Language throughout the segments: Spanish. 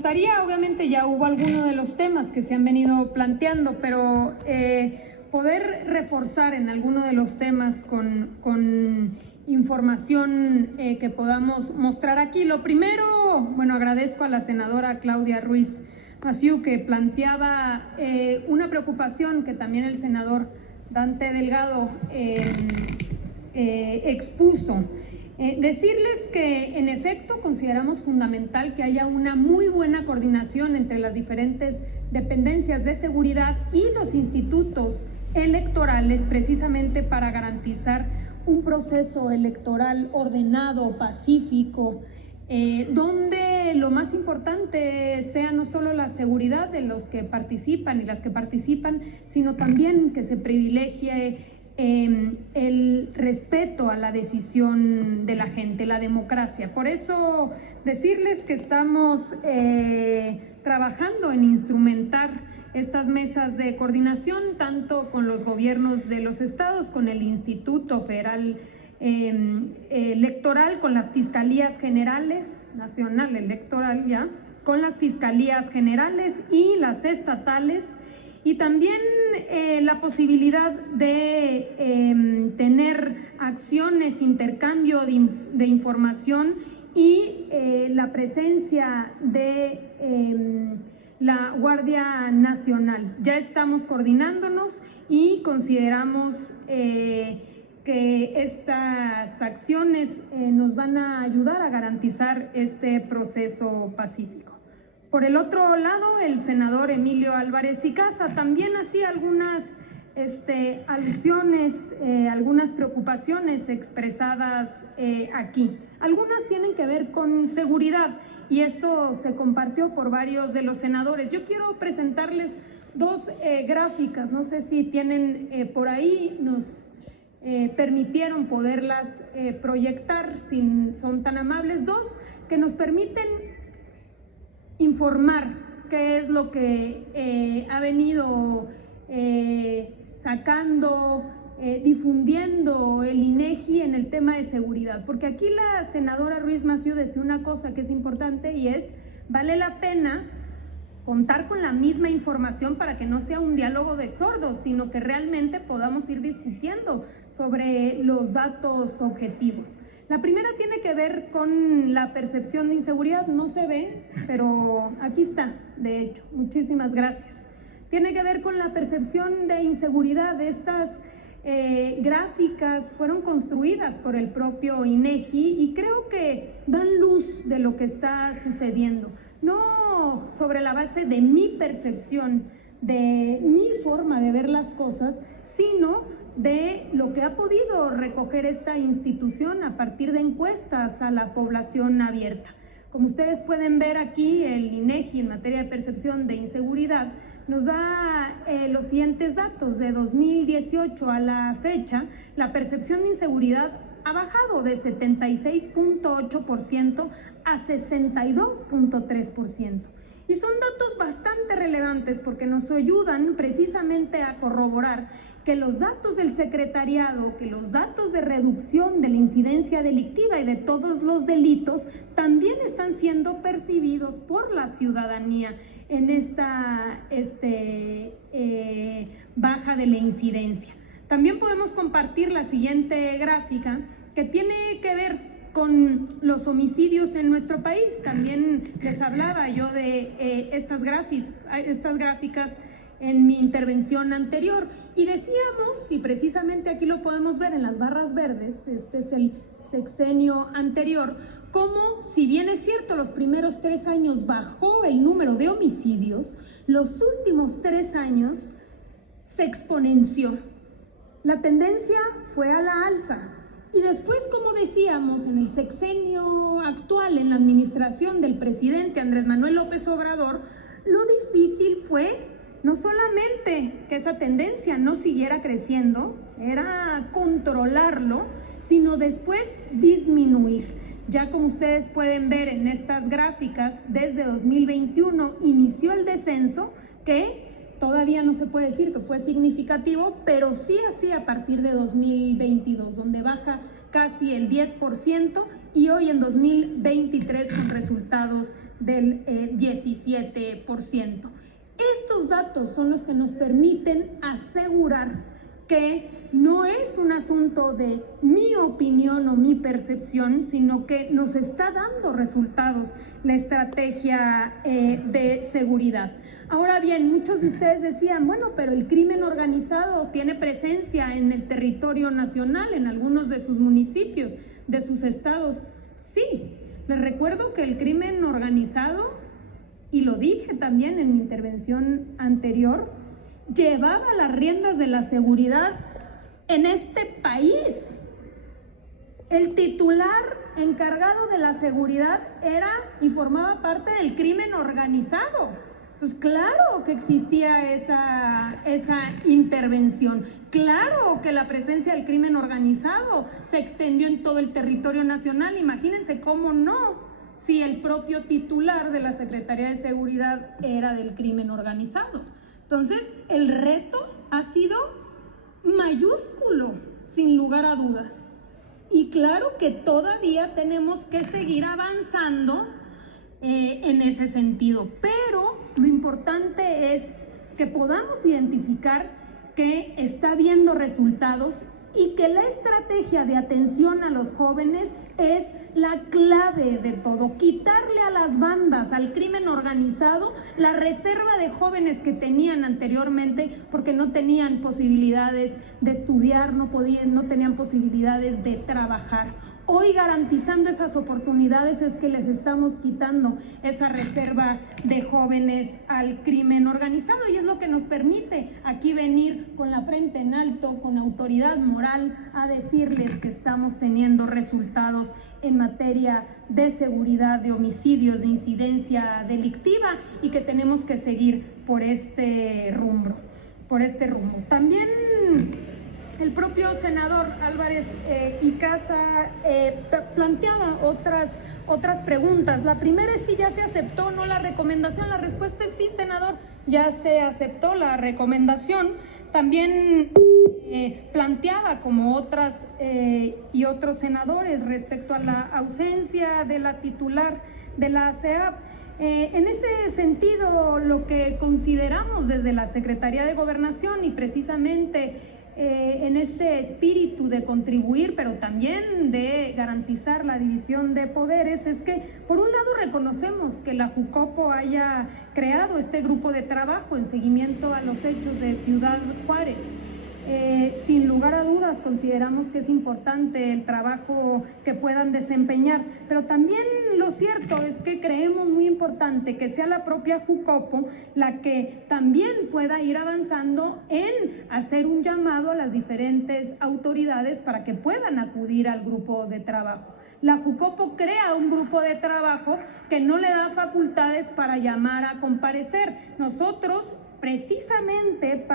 Obviamente ya hubo algunos de los temas que se han venido planteando, pero poder reforzar en alguno de los temas con información que podamos mostrar aquí. Lo primero, bueno, agradezco a la senadora Claudia Ruiz Massieu que planteaba una preocupación que también el senador Dante Delgado expuso. Decirles que en efecto consideramos fundamental que haya una muy buena coordinación entre las diferentes dependencias de seguridad y los institutos electorales, precisamente para garantizar un proceso electoral ordenado, pacífico, donde lo más importante sea no solo la seguridad de los que participan y las que participan, sino también que se privilegie el respeto a la decisión de la gente, la democracia. Por eso decirles que estamos trabajando en instrumentar estas mesas de coordinación, tanto con los gobiernos de los estados, con el Instituto Federal Electoral, con las Fiscalías Generales, Nacional Electoral ya, con las Fiscalías Generales y las estatales, y también la posibilidad de tener acciones, intercambio de información y la presencia de la Guardia Nacional. Ya estamos coordinándonos y consideramos que estas acciones nos van a ayudar a garantizar este proceso pacífico. Por el otro lado, el senador Emilio Álvarez y Casa también hacía algunas alusiones, algunas preocupaciones expresadas aquí. Algunas tienen que ver con seguridad y esto se compartió por varios de los senadores. Yo quiero presentarles dos gráficas, no sé si tienen por ahí, nos permitieron poderlas proyectar, si son tan amables, dos que nos permiten informar qué es lo que ha venido sacando, difundiendo el INEGI en el tema de seguridad. Porque aquí la senadora Ruiz Massieu decía una cosa que es importante y es, vale la pena contar con la misma información para que no sea un diálogo de sordos, sino que realmente podamos ir discutiendo sobre los datos objetivos. La primera tiene que ver con la percepción de inseguridad, no se ve, pero aquí está, de hecho, muchísimas gracias. Tiene que ver con la percepción de inseguridad. Estas gráficas fueron construidas por el propio INEGI y creo que dan luz de lo que está sucediendo, no sobre la base de mi percepción, de mi forma de ver las cosas, sino de lo que ha podido recoger esta institución a partir de encuestas a la población abierta. Como ustedes pueden ver aquí, el INEGI en materia de percepción de inseguridad nos da los siguientes datos. De 2018 a la fecha, la percepción de inseguridad ha bajado de 76.8% a 62.3%. Y son datos bastante relevantes porque nos ayudan precisamente a corroborar que los datos del secretariado, que los datos de reducción de la incidencia delictiva y de todos los delitos también están siendo percibidos por la ciudadanía en esta baja de la incidencia. También podemos compartir la siguiente gráfica que tiene que ver con los homicidios en nuestro país. También les hablaba yo de estas gráficas en mi intervención anterior y decíamos, y precisamente aquí lo podemos ver en las barras verdes, este es el sexenio anterior, como si bien es cierto los primeros 3 años bajó el número de homicidios, los últimos 3 años se exponenció. La tendencia fue a la alza y después, como decíamos, en el sexenio actual, en la administración del presidente Andrés Manuel López Obrador, lo difícil fue no solamente que esa tendencia no siguiera creciendo, era controlarlo, sino después disminuir. Ya como ustedes pueden ver en estas gráficas, desde 2021 inició el descenso, que todavía no se puede decir que fue significativo, pero sí así a partir de 2022, donde baja casi el 10%, y hoy en 2023 con resultados del 17%. Estos datos son los que nos permiten asegurar que no es un asunto de mi opinión o mi percepción, sino que nos está dando resultados la estrategia de seguridad. Ahora bien, muchos de ustedes decían, bueno, pero el crimen organizado tiene presencia en el territorio nacional, en algunos de sus municipios, de sus estados. Sí, les recuerdo que el crimen organizado, y lo dije también en mi intervención anterior, llevaba las riendas de la seguridad en este país. El titular encargado de la seguridad era y formaba parte del crimen organizado. Entonces, claro que existía esa intervención. Claro que la presencia del crimen organizado se extendió en todo el territorio nacional. Imagínense cómo no, si el propio titular de la Secretaría de Seguridad era del crimen organizado. Entonces, el reto ha sido mayúsculo, sin lugar a dudas. Y claro que todavía tenemos que seguir avanzando en ese sentido, pero lo importante es que podamos identificar que está habiendo resultados y que la estrategia de atención a los jóvenes es la clave de todo. Quitarle a las bandas, al crimen organizado, la reserva de jóvenes que tenían anteriormente porque no tenían posibilidades de estudiar, no tenían posibilidades de trabajar. Hoy, garantizando esas oportunidades, es que les estamos quitando esa reserva de jóvenes al crimen organizado, y es lo que nos permite aquí venir con la frente en alto, con autoridad moral, a decirles que estamos teniendo resultados en materia de seguridad, de homicidios, de incidencia delictiva, y que tenemos que seguir por este rumbo. También el propio senador Álvarez y Casa planteaba otras preguntas. La primera es si ya se aceptó o no la recomendación. La respuesta es sí, senador, ya se aceptó la recomendación. También planteaba, como otras y otros senadores, respecto a la ausencia de la titular de la CEAP. En ese sentido, lo que consideramos desde la Secretaría de Gobernación, y precisamente en este espíritu de contribuir, pero también de garantizar la división de poderes, es que por un lado reconocemos que la Jucopo haya creado este grupo de trabajo en seguimiento a los hechos de Ciudad Juárez. Sin lugar a dudas consideramos que es importante el trabajo que puedan desempeñar, pero también lo cierto es que creemos muy importante que sea la propia Jucopo la que también pueda ir avanzando en hacer un llamado a las diferentes autoridades para que puedan acudir al grupo de trabajo. La Jucopo crea un grupo de trabajo que no le da facultades para llamar a comparecer. Nosotros, precisamente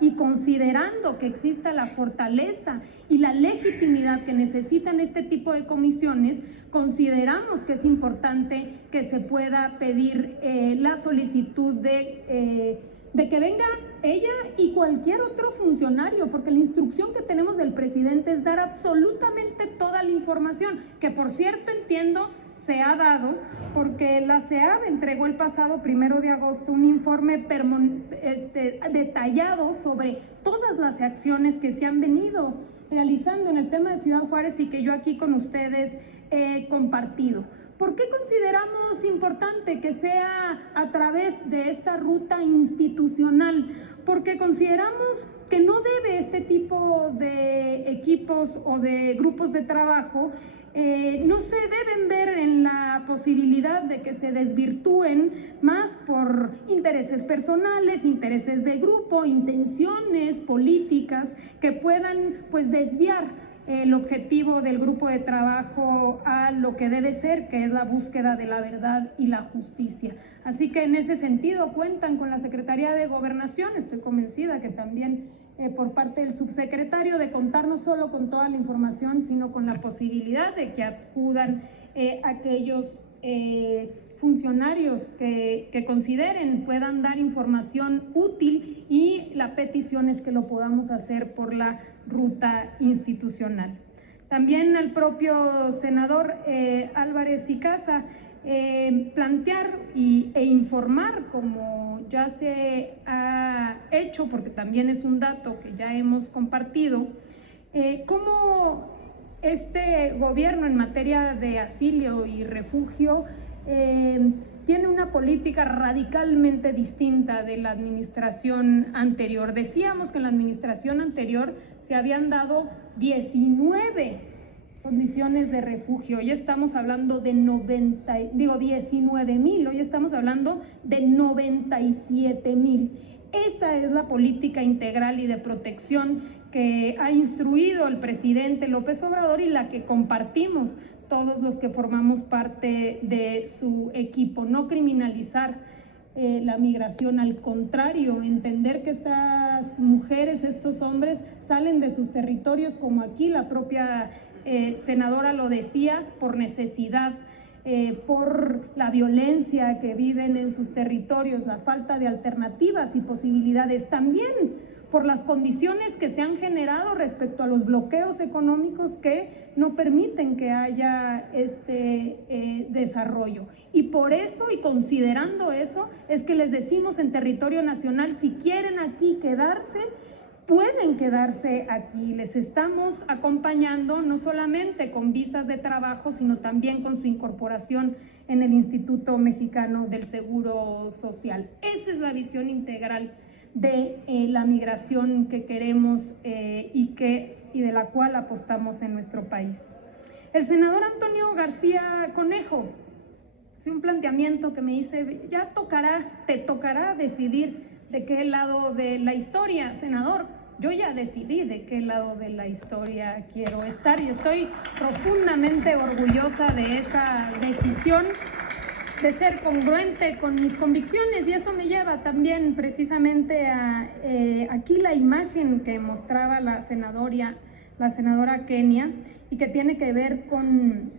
y considerando que exista la fortaleza y la legitimidad que necesitan este tipo de comisiones, consideramos que es importante que se pueda pedir la solicitud de que venga ella y cualquier otro funcionario, porque la instrucción que tenemos del presidente es dar absolutamente toda la información, que por cierto entiendo se ha dado, porque la CEAB entregó el pasado 1 de agosto un informe detallado sobre todas las acciones que se han venido realizando en el tema de Ciudad Juárez y que yo aquí con ustedes he compartido. ¿Por qué consideramos importante que sea a través de esta ruta institucional? Porque consideramos que no debe este tipo de equipos o de grupos de trabajo no se deben ver en la posibilidad de que se desvirtúen más por intereses personales, intereses de grupo, intenciones políticas que puedan desviar el objetivo del grupo de trabajo a lo que debe ser, que es la búsqueda de la verdad y la justicia. Así que en ese sentido cuentan con la Secretaría de Gobernación, estoy convencida que también por parte del subsecretario, de contar no solo con toda la información, sino con la posibilidad de que acudan aquellos funcionarios que consideren puedan dar información útil, y la petición es que lo podamos hacer por la ruta institucional. También al propio senador Álvarez y Casa plantear e informar, como ya se ha hecho, porque también es un dato que ya hemos compartido, cómo este gobierno en materia de asilo y refugio tiene una política radicalmente distinta de la administración anterior. Decíamos que en la administración anterior se habían dado 19 condiciones de refugio. Hoy estamos hablando de 19,000, hoy estamos hablando de 97,000. Esa es la política integral y de protección que ha instruido el presidente López Obrador y la que compartimos todos los que formamos parte de su equipo. No criminalizar la migración, al contrario, entender que estas mujeres, estos hombres salen de sus territorios, como aquí la propia senadora lo decía, por necesidad, por la violencia que viven en sus territorios, la falta de alternativas y posibilidades, también por las condiciones que se han generado respecto a los bloqueos económicos que no permiten que haya este desarrollo. Y por eso, y considerando eso, es que les decimos en territorio nacional, si quieren aquí quedarse, pueden quedarse aquí. Les estamos acompañando no solamente con visas de trabajo, sino también con su incorporación en el Instituto Mexicano del Seguro Social. Esa es la visión integral de la migración que queremos y de la cual apostamos en nuestro país. El senador Antonio García Conejo hace un planteamiento que me dice, ya te tocará decidir de qué lado de la historia, senador. Yo ya decidí de qué lado de la historia quiero estar y estoy profundamente orgullosa de esa decisión, de ser congruente con mis convicciones, y eso me lleva también precisamente a aquí la imagen que mostraba la senadora Kenia, y que tiene que ver con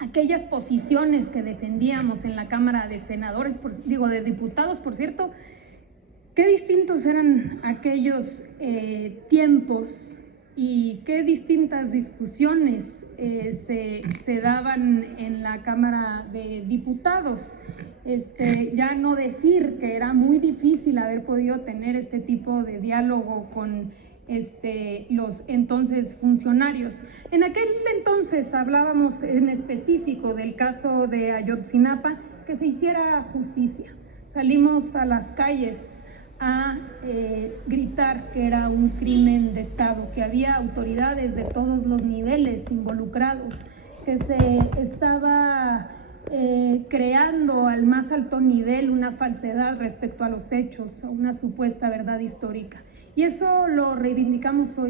aquellas posiciones que defendíamos en la Cámara de Senadores, de diputados, por cierto. Qué distintos eran aquellos tiempos y qué distintas discusiones se daban en la Cámara de Diputados. Ya no decir que era muy difícil haber podido tener este tipo de diálogo con los entonces funcionarios. En aquel entonces hablábamos en específico del caso de Ayotzinapa, que se hiciera justicia. Salimos a las calles a gritar que era un crimen de Estado, que había autoridades de todos los niveles involucrados, que se estaba creando al más alto nivel una falsedad respecto a los hechos, a una supuesta verdad histórica. Y eso lo reivindicamos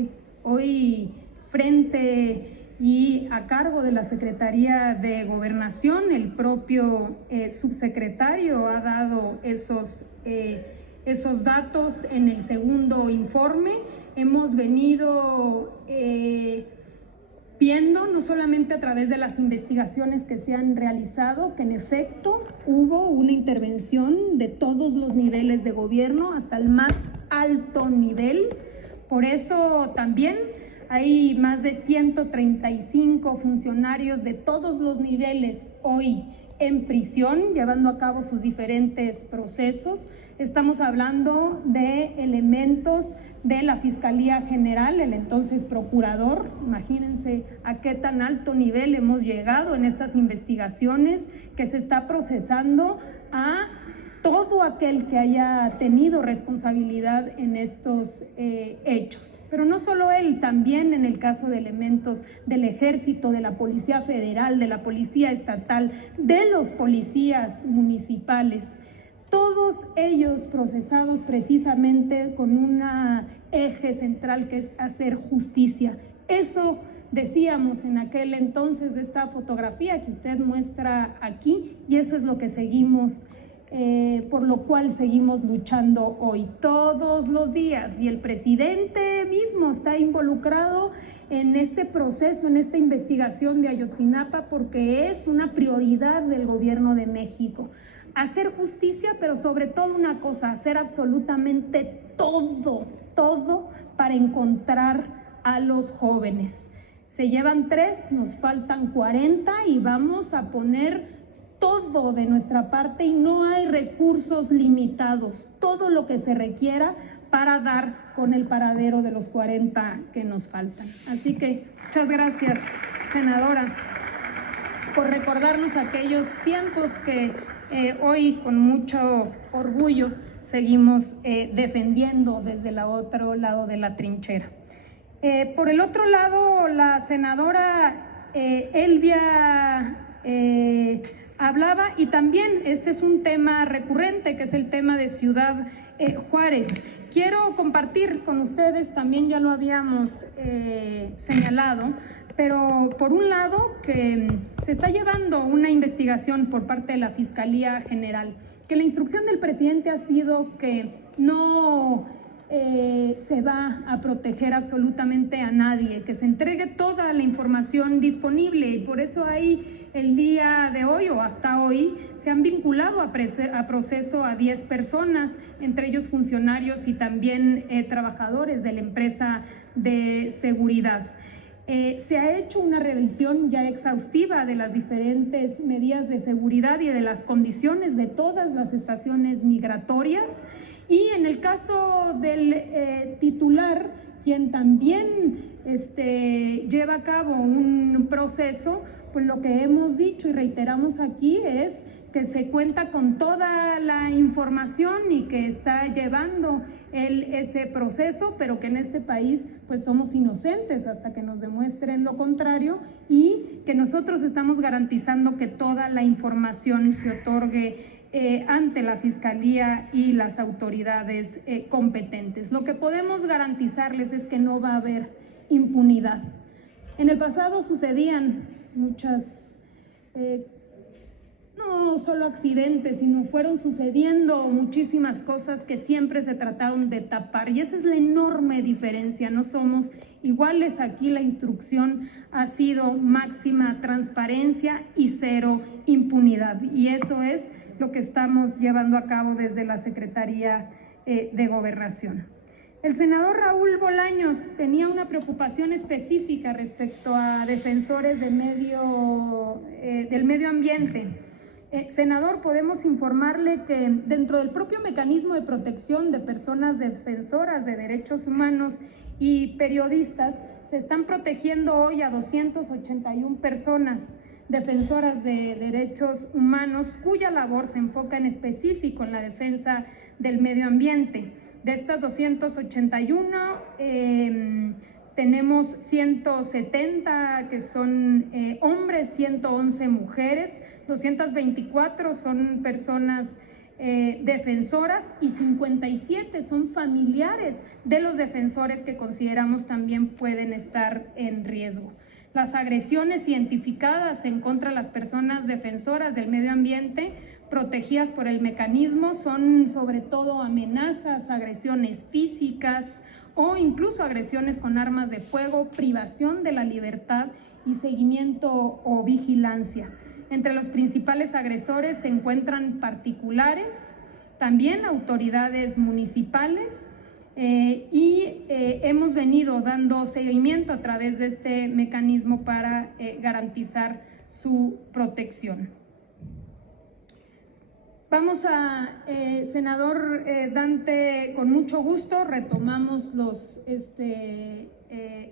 hoy frente y a cargo de la Secretaría de Gobernación. El propio subsecretario ha dado esos datos en el segundo informe. Hemos venido viendo, no solamente a través de las investigaciones que se han realizado, que en efecto hubo una intervención de todos los niveles de gobierno hasta el más alto nivel. Por eso también hay más de 135 funcionarios de todos los niveles hoy en prisión, llevando a cabo sus diferentes procesos. Estamos hablando de elementos de la Fiscalía General, el entonces procurador. Imagínense a qué tan alto nivel hemos llegado en estas investigaciones, que se está procesando a todo aquel que haya tenido responsabilidad en estos hechos. Pero no solo él, también en el caso de elementos del Ejército, de la Policía Federal, de la Policía Estatal, de los policías municipales, todos ellos procesados precisamente con un eje central que es hacer justicia. Eso decíamos en aquel entonces de esta fotografía que usted muestra aquí, y eso es lo que seguimos por lo cual seguimos luchando hoy, todos los días, y el presidente mismo está involucrado en este proceso, en esta investigación de Ayotzinapa, porque es una prioridad del gobierno de México. Hacer justicia, pero sobre todo una cosa, hacer absolutamente todo para encontrar a los jóvenes. Se llevan 3, nos faltan 40 y vamos a poner todo de nuestra parte y no hay recursos limitados, todo lo que se requiera para dar con el paradero de los 40 que nos faltan. Así que muchas gracias, senadora, por recordarnos aquellos tiempos que hoy con mucho orgullo seguimos defendiendo desde el otro lado de la trinchera. Por el otro lado, la senadora Elvia hablaba, y también este es un tema recurrente, que es el tema de Ciudad Juárez. Quiero compartir con ustedes, también ya lo habíamos señalado, pero por un lado que se está llevando una investigación por parte de la Fiscalía General, que la instrucción del presidente ha sido que no se va a proteger absolutamente a nadie, que se entregue toda la información disponible, y por eso ahí el día de hoy o hasta hoy se han vinculado a proceso a 10 personas, entre ellos funcionarios y también trabajadores de la empresa de seguridad. Se ha hecho una revisión ya exhaustiva de las diferentes medidas de seguridad y de las condiciones de todas las estaciones migratorias, y en el caso del titular, quien también lleva a cabo un proceso, pues lo que hemos dicho y reiteramos aquí es que se cuenta con toda la información y que está llevando ese proceso, pero que en este país pues somos inocentes hasta que nos demuestren lo contrario, y que nosotros estamos garantizando que toda la información se otorgue ante la Fiscalía y las autoridades competentes. Lo que podemos garantizarles es que no va a haber impunidad. En el pasado sucedían muchas no solo accidentes, sino fueron sucediendo muchísimas cosas que siempre se trataron de tapar, y esa es la enorme diferencia. No somos iguales aquí, la instrucción ha sido máxima transparencia y cero impunidad, y eso es lo que estamos llevando a cabo desde la Secretaría de Gobernación. El senador Raúl Bolaños tenía una preocupación específica respecto a defensores del medio ambiente. Senador, podemos informarle que dentro del propio mecanismo de protección de personas defensoras de derechos humanos y periodistas, se están protegiendo hoy a 281 personas defensoras de derechos humanos, cuya labor se enfoca en específico en la defensa del medio ambiente. De estas 281, tenemos 170 que son hombres, 111 mujeres, 224 son personas defensoras y 57 son familiares de los defensores que consideramos también pueden estar en riesgo. Las agresiones identificadas en contra de las personas defensoras del medio ambiente protegidas por el mecanismo son sobre todo amenazas, agresiones físicas o incluso agresiones con armas de fuego, privación de la libertad y seguimiento o vigilancia. Entre los principales agresores se encuentran particulares, también autoridades municipales, y hemos venido dando seguimiento a través de este mecanismo para garantizar su protección. Vamos a, senador Dante, con mucho gusto retomamos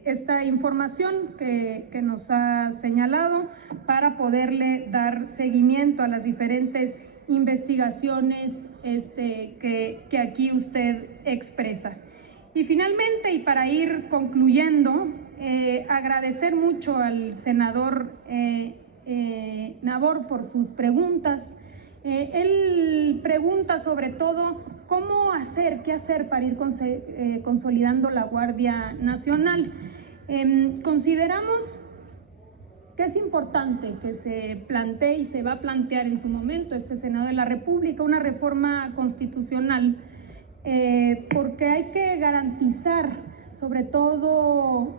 esta información que nos ha señalado para poderle dar seguimiento a las diferentes investigaciones que aquí usted expresa. Y finalmente, y para ir concluyendo, agradecer mucho al senador Nabor por sus preguntas. Él pregunta sobre todo cómo hacer, qué hacer para ir consolidando la Guardia Nacional. Consideramos que es importante que se plantee y se va a plantear en su momento Senado de la República una reforma constitucional, porque hay que garantizar sobre todo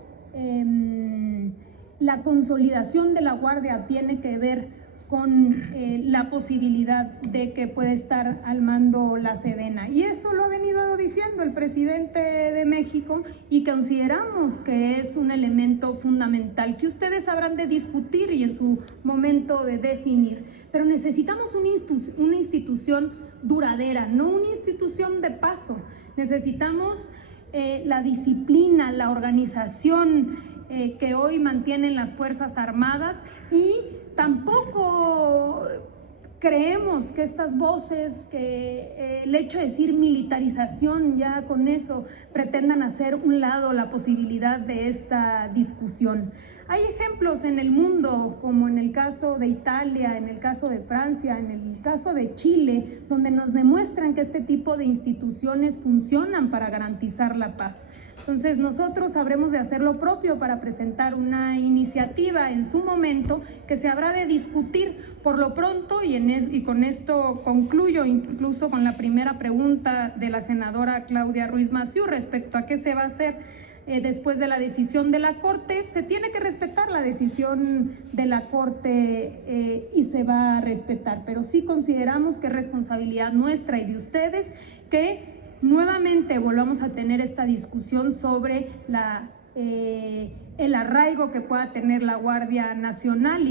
la consolidación de la Guardia. Tiene que ver con la posibilidad de que pueda estar al mando la Sedena. Y eso lo ha venido diciendo el presidente de México y consideramos que es un elemento fundamental que ustedes habrán de discutir y en su momento de definir. Pero necesitamos una institución duradera, no una institución de paso. Necesitamos la disciplina, la organización que hoy mantienen las Fuerzas Armadas, y tampoco creemos que estas voces, que el hecho de decir militarización, ya con eso pretendan hacer un lado la posibilidad de esta discusión. Hay ejemplos en el mundo, como en el caso de Italia, en el caso de Francia, en el caso de Chile, donde nos demuestran que este tipo de instituciones funcionan para garantizar la paz. Entonces nosotros habremos de hacer lo propio para presentar una iniciativa en su momento que se habrá de discutir por lo pronto, y con esto concluyo incluso con la primera pregunta de la senadora Claudia Ruiz Massieu respecto a qué se va a hacer después de la decisión de la Corte. Se tiene que respetar la decisión de la Corte y se va a respetar, pero sí consideramos que es responsabilidad nuestra y de ustedes que nuevamente volvamos a tener esta discusión sobre el arraigo que pueda tener la Guardia Nacional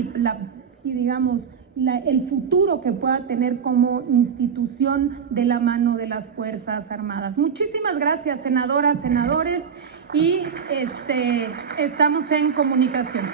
y digamos el futuro que pueda tener como institución de la mano de las Fuerzas Armadas. Muchísimas gracias, senadoras, senadores, y estamos en comunicación.